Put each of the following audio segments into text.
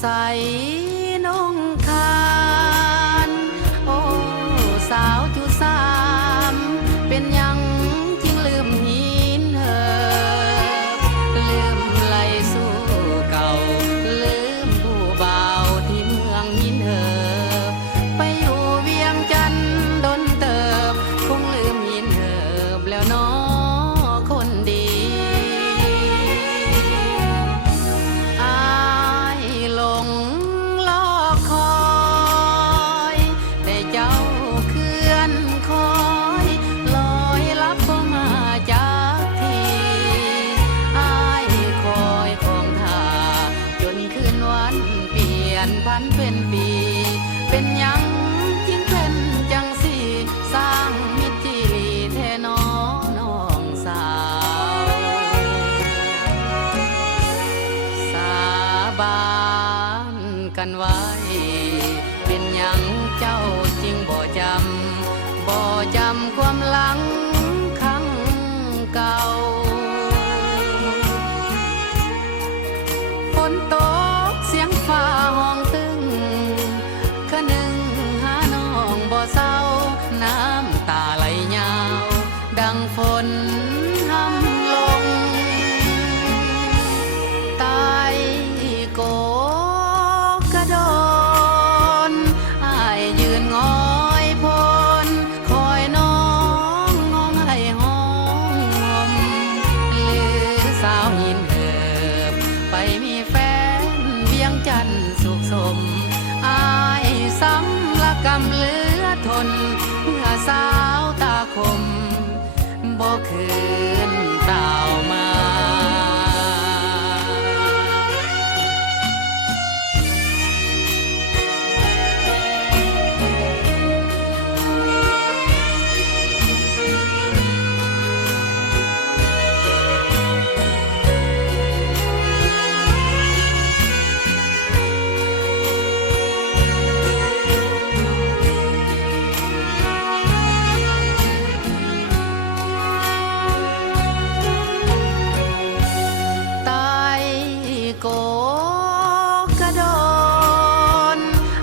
ใสน้องคานโอ้สาวจุสามเป็นยังจึงลืมหินเหอลืมไหลสู่เก่าลืมผู้บ่าวที่เมืองหินเหอไปอยู่เวียงจันทน์ดนเติบคงลืมหินเหอแล้วน้อคนดีหลงลอกคอยแต่เจ้าเคลื่อนคอยลอยลับเข้ามาจากทีอ้ายคอยของท่าจนคืนวันเปลี่ยนพันเป็นปีเป็นยังจึงเป็นจังสีสร้างมิตรจิรีแท้น้องสาวสาบานกันไว้เป็นยังเจ้าจริงบ่จำความหลังครั้งเก่าฝนตกเสียงฟ้าห้องตึงคะนึงหาน้องบ่เศร้าน้ำตาไหลยาวดังฝนห้ำลงใต้โกกระโดนอ้ายยืนงอยพลคอยน้องงองให้ห้องห่มหรือสาวหินเหิบไปมีแฟนเวียงจันทน์สุขสมอ้ายซ้ำละกำเหลือทนเมื่อสาวตาคมบ่คืนเต่ามาโกกระโดน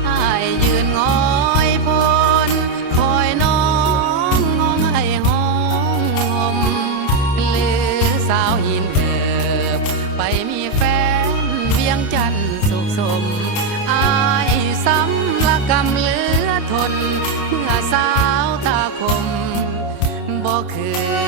อ้ายยืนงอยพลคอยน้องงองให้ห้องห่มหรือสาวหินเหิบไปมีแฟนเวียงจันทน์สุขสมอ้ายซ้ำละกำเหลือทนเมื่อสาวตาคมบ่คืน